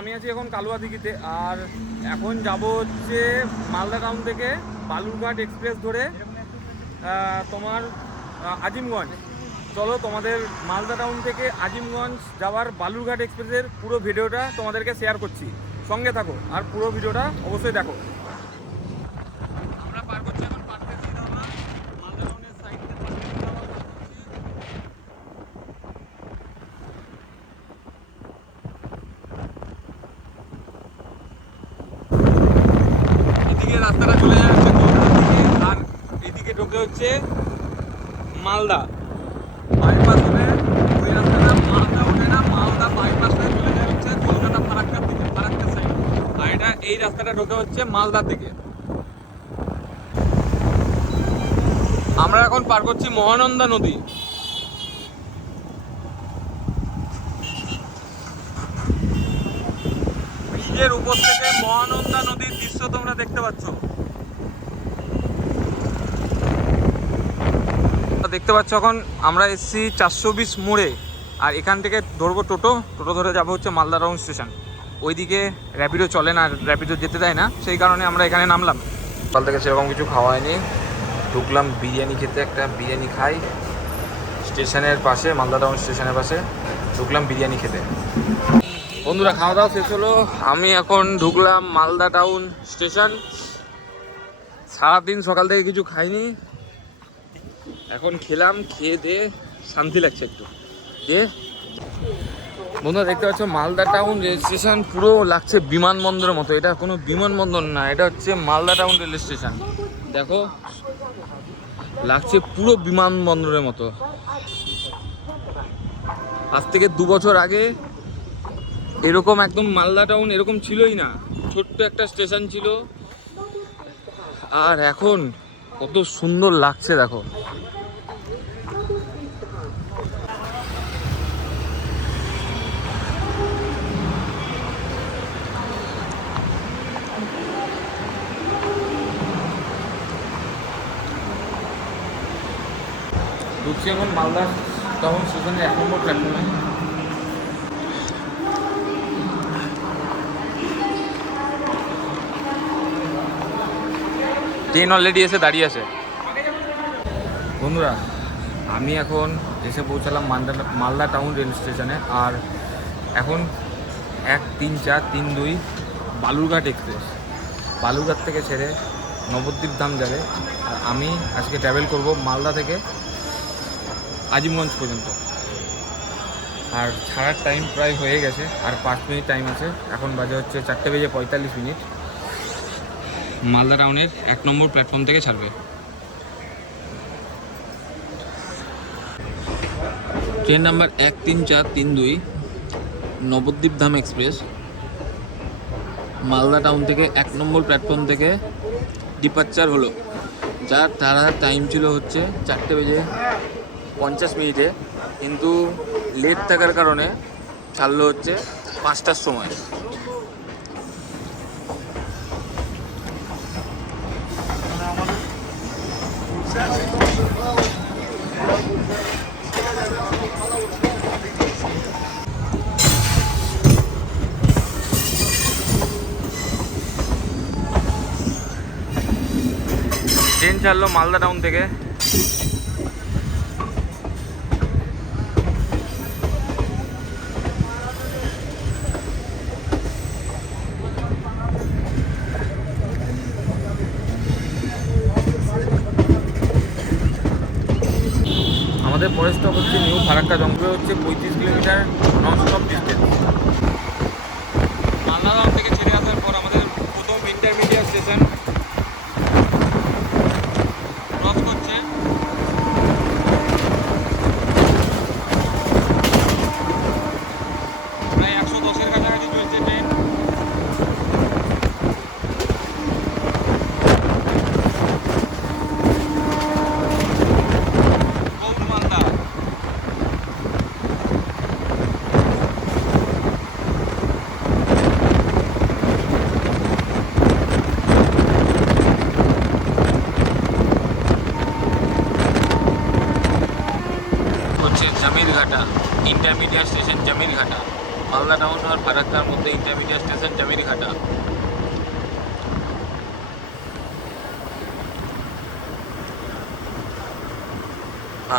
আমি আছি এখন কালুয়া দিঘিতে, আর এখন যাব হচ্ছে মালদা টাউন থেকে বালুরঘাট এক্সপ্রেস ধরে তোমার আজিমগঞ্জ। চলো তোমাদের মালদা টাউন থেকে আজিমগঞ্জ যাওয়ার বালুরঘাট এক্সপ্রেসের পুরো ভিডিওটা তোমাদেরকে শেয়ার করছি, সঙ্গে থাকো আর পুরো ভিডিওটা অবশ্যই দেখো। আমরা পার করছি এখন পার্কের মালদা টাউনের সাইড এদিকে রাস্তাটা চলে যাচ্ছে আর এদিকে ঢোকে হচ্ছে মালদা বাইপাস হয়ে, ওই রাস্তাটা মালদা ওঠে না, মালদা বাইপাস হয়ে চলে যায় হচ্ছে কলকাতা ফারাক্কার দিকে, ফারাক্কার সাইড। আর এটা এই রাস্তাটা ঢোকে হচ্ছে মালদা থেকে। আমরা এখন পার করছি মহানন্দা নদী। ব্রিজের উপর থেকে মহানন্দা নদীর দৃশ্য তোমরা দেখতে পাচ্ছ। দেখতে পাচ্ছ এখন আমরা এসেছি 420 মোড়ে, আর এখান থেকে ধরবো টোটো ধরে যাবো হচ্ছে মালদা টাউন স্টেশন। ওইদিকে র্যাপিডো চলে না, র্যাপিডো যেতে দেয় না, সেই কারণে আমরা এখানে নামলাম। সকাল থেকে সেরকম কিছু খাওয়া হয়নি, ঢুকলাম বিরিয়ানি খেতে, একটা বিরিয়ানি খাই স্টেশনের পাশে, মালদা টাউন স্টেশনের পাশে ঢুকলাম বিরিয়ানি খেতে। বন্ধুরা খাওয়া দাওয়া শেষ হলো, আমি এখন ঢুকলাম মালদা টাউন স্টেশন। সারাদিন সকাল থেকে কিছু খাইনি, এখন খেলাম, খেয়ে দিয়ে শান্তি লাগছে একটু। দিয়ে বন্ধুরা দেখতে পাচ্ছ মালদা টাউন রেল স্টেশন পুরো লাগছে বিমানবন্দরের মতো। এটা কোনো বিমানবন্দর না, এটা হচ্ছে মালদা টাউন রেল স্টেশন। দেখো লাগছে পুরো বিমানবন্দরের মতো। আজ থেকে 2 বছর আগে এরকম একদম মালদা টাউন এরকম ছিলই না, ছোট্ট একটা স্টেশন ছিল। আর এখন কত সুন্দর লাগছে দেখো। ঢুকছি এখন মালদা টাউন স্টেশনের 1 নম্বর প্ল্যাটফর্মে। ট্রেন অলরেডি এসে দাঁড়িয়ে আছে। বন্ধুরা আমি এখন এসে পৌঁছালাম মালদা টাউন রেল স্টেশনে, আর এখন 13432 বালুরঘাট এক্সপ্রেস বালুরঘাট থেকে ছেড়ে নবদ্বীপ ধাম যাবে। আর আমি আজকে ট্রাভেল করব মালদা থেকে আজিমগঞ্জ পর্যন্ত। আর ছাড়ার টাইম প্রায় হয়ে গেছে, আর 5 মিনিট টাইম আছে। এখন বাজে হচ্ছে 4:45 মালদা টাউনের 1 নম্বর প্ল্যাটফর্ম থেকে ছাড়বে। ট্রেন নাম্বার 13432 নবদ্বীপ ধাম এক্সপ্রেস মালদা টাউন থেকে 1 নম্বর প্ল্যাটফর্ম থেকে ডিপারচার হলো, যার তার টাইম ছিল হচ্ছে 4:50 কিন্তু লেট থাকার কারণে ছাড়লো হচ্ছে 5টার সময়। ট্রেন ছাড়লো মালদা টাউন থেকে। আমাদের পরের স্টপ হচ্ছে নিউ ফারাক্কা জংশন, হচ্ছে 35 kilometre non stop distance. Malda town থেকে ছেড়ে আসার পর আমাদের প্রথম ইন্টারমিডিয়েট স্টেশন ক্রস করছে। প্রায় 110-এর কাছাকাছি চলছে train. Jamirghata intermediate station Jamirghata. Malda town আর ফারাক্কার মধ্যে ইন্টারমিডিয়েট স্টেশন জামিরিঘাটা।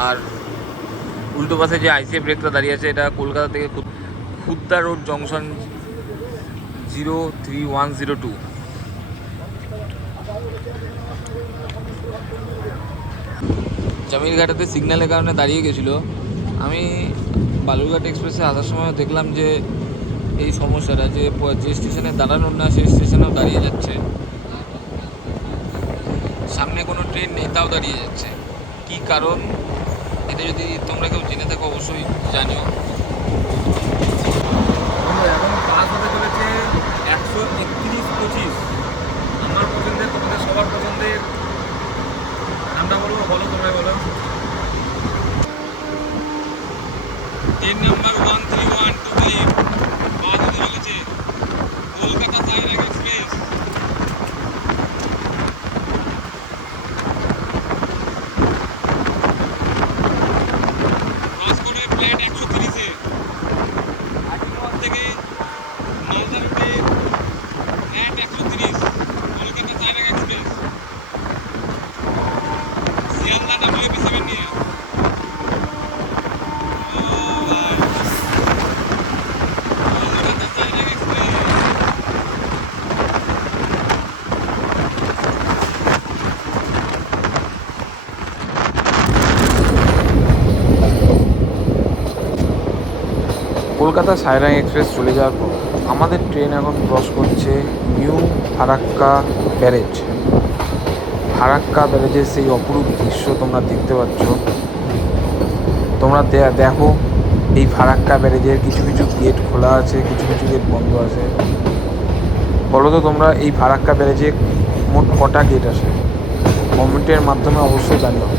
আর উল্টো পাশে যে আইসিএফ ব্রেকটা দাঁড়িয়ে আছে এটা কলকাতা থেকে খুদ্দা রোড জংশন 03102। জামিরঘাটাতে সিগন্যালের কারণে দাঁড়িয়ে গেছিলো। আমি বালুরঘাট এক্সপ্রেসে আসার সময় দেখলাম যে এই সমস্যাটা যে স্টেশনে দাঁড়ানোর না সেই স্টেশনেও দাঁড়িয়ে যাচ্ছে, সামনে কোনো ট্রেন নেই তাও দাঁড়িয়ে যাচ্ছে। কী কারণ এটা যদি তোমরা কেউ জেনে থাকো অবশ্যই জানিও। এখন বাস হতে চলেছে 131-25। আমার পছন্দের, তোমাদের সবার পছন্দের নামটা বলবো, বলো তোমরা বলো। ট্রেন নাম্বার 13125 বাস হতে চলেছে কলকাতা সাইরাগ এক্সপ্রেস। বাস করে প্লেট 130-এ আকিমাবাদ থেকে মালদা রুটে plate 130 Kolkata Sairang express. Sealdah WP7 নিয়ে কলকাতা সাইরাং এক্সপ্রেস চলে যাওয়ার পর আমাদের ট্রেন এখন ক্রস করছে নিউ ফারাক্কা ব্যারেজ। ফারাক্কা ব্যারেজের সেই অপরূপ দৃশ্য তোমরা দেখতে পাচ্ছ। তোমরা দেখো এই ফারাক্কা ব্যারেজের কিছু কিছু গেট খোলা আছে, কিছু কিছু গেট বন্ধ আছে। বলো তো তোমরা এই ফারাক্কা ব্যারেজে মোট কটা গেট আছে? কমেন্টের মাধ্যমে অবশ্যই জানিও।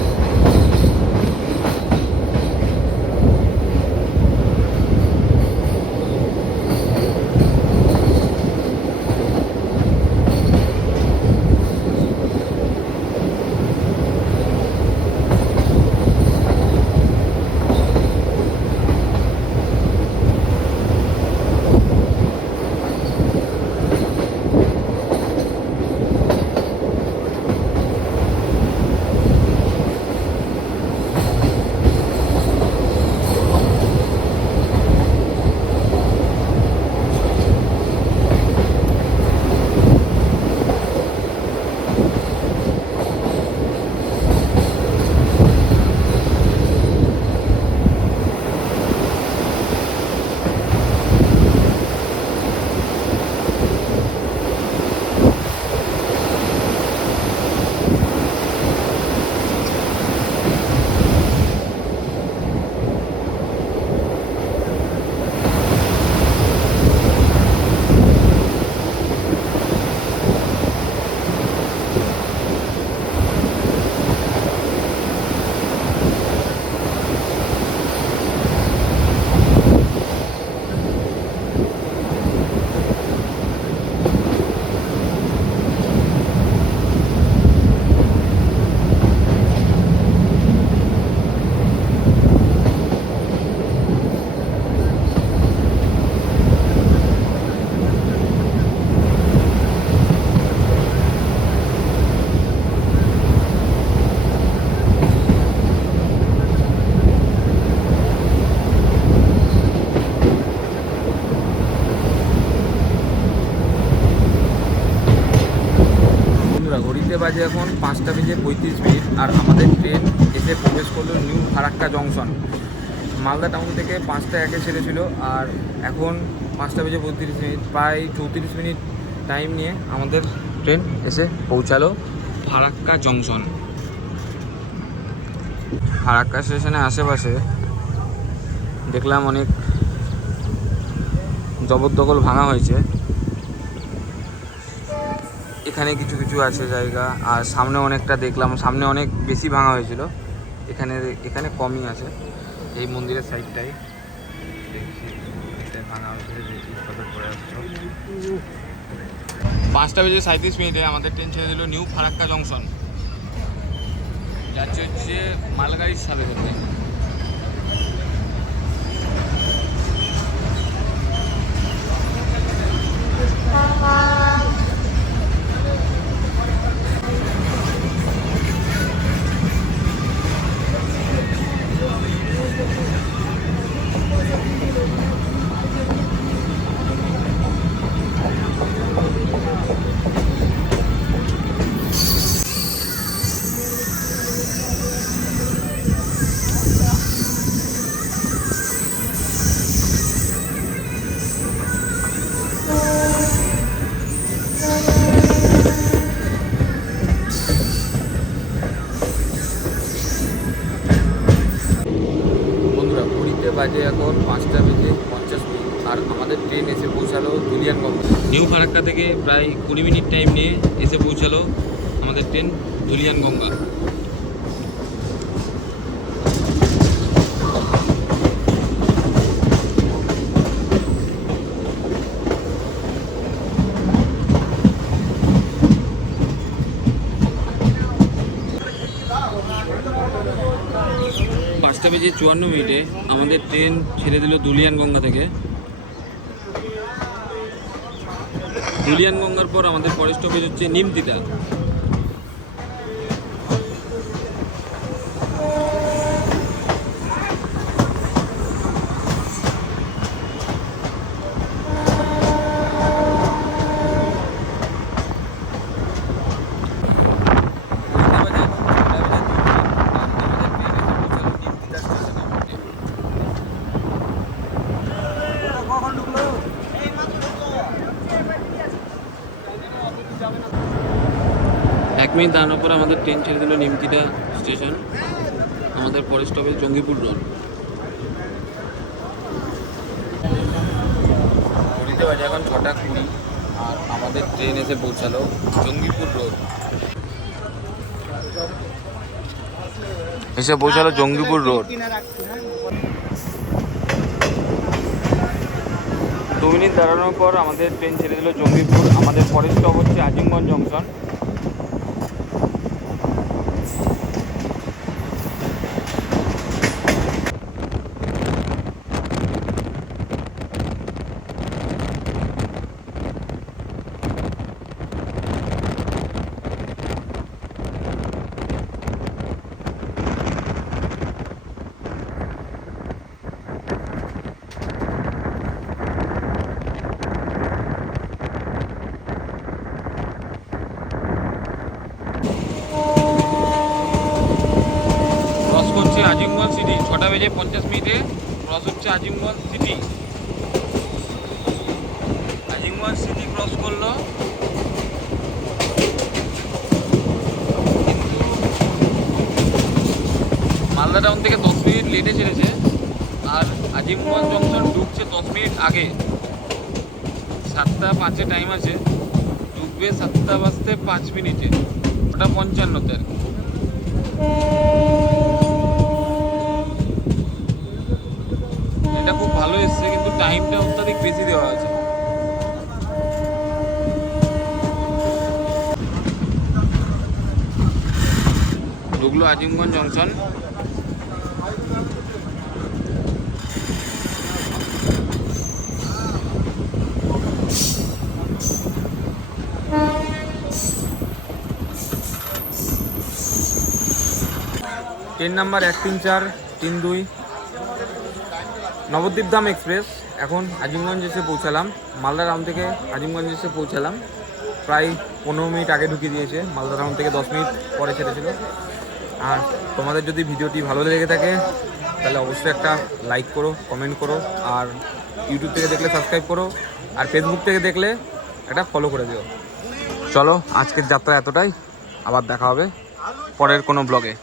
বাজে এখন 5:35 আর আমাদের ট্রেন এসে প্রবেশ করলো new Farakka junction. Malda town থেকে 5:01-এ ছেড়েছিল আর এখন 5:35, প্রায় 34 মিনিট টাইম নিয়ে আমাদের ট্রেন এসে পৌঁছালো ফারাক্কা জংশন। ফারাক্কা স্টেশনের আশেপাশে দেখলাম অনেক জবরদখল ভাঙা হয়েছে। এখানে কিছু কিছু আছে জায়গা, আর সামনে অনেকটা দেখলাম, সামনে অনেক বেশি ভাঙা হয়েছিল, এখানে কমই আছে। এই মন্দিরের সাইডটাই ভাঙা হয়েছিল। 5:37 আমাদের ট্রেন ছেড়ে দিল নিউ ফারাক্কা জংশন, যাচ্ছে হচ্ছে মালগাড়ির সাথে করতে। বাজে এখন 5:50 আর আমাদের ট্রেন এসে পৌঁছালো ধুলিয়ানগঙ্গা। নিউ ফারাক্কা থেকে প্রায় 20 মিনিট টাইম নিয়ে এসে পৌঁছালো আমাদের ট্রেন ধুলিয়ানগঙ্গা। পাঁচটা বেজে 54 মিনিটে আমাদের ট্রেন ছেড়ে দিল ধুলিয়ানগঙ্গা থেকে। ধুলিয়ানগঙ্গার পর আমাদের পরের স্টপেজ হচ্ছে নিমতিতা। এক মিনিট দাঁড়ানোর পর আমাদের ট্রেন ছেড়ে দিল নিমতিটা স্টেশন। আমাদের পরের স্টপেজ জঙ্গিপুর রোড। ঘড়িতে বাজে এখন 6:20 আর আমাদের ট্রেন এসে পৌঁছালো জঙ্গিপুর রোড। এসে পৌঁছালো জঙ্গিপুর রোড। 2 মিনিট দাঁড়ানোর পর আমাদের ট্রেন ছেড়ে দিল জঙ্গিপুর। আমাদের পরের স্টপ হচ্ছে আজিমগঞ্জ জংশন। আজিমগঞ্জ সিটি 6টা বেজে 50 মিনিটে ক্রস হচ্ছে Azimganj city. Azimganj city cross করলো। মালদা টাউন থেকে 10 মিনিট লেটে ছেড়েছে আর আজিমগঞ্জ জংশন ঢুকছে 10 মিনিট আগে। 7:05 টাইম আছে, ঢুকবে 7:05 ওটা 55-তে। এটা খুব ভালো এসছে কিন্তু টাইমটা অত্যাধিক বেশি দেওয়া আছে। ঢুকলো Azimganj junction. Train number 13432 Nabadwip Dham express. এখন আজিমগঞ্জ এসে পৌঁছালাম। মালদা টাউন থেকে আজিমগঞ্জ এসে পৌঁছালাম। প্রায় 15 মিনিট আগে ঢুকিয়ে দিয়েছে। মালদা টাউন থেকে 10 মিনিট পরে ছেড়েছিল। আর তোমাদের যদি ভিডিওটি ভালো লেগে থাকে তাহলে অবশ্যই একটা লাইক করো, কমেন্ট করো, আর ইউটিউব থেকে দেখলে সাবস্ক্রাইব করো, আর ফেসবুক থেকে দেখলে একটা ফলো করে দিও। চলো আজকের যাত্রা এতটাই, আবার দেখা হবে পরের কোনো ব্লগে।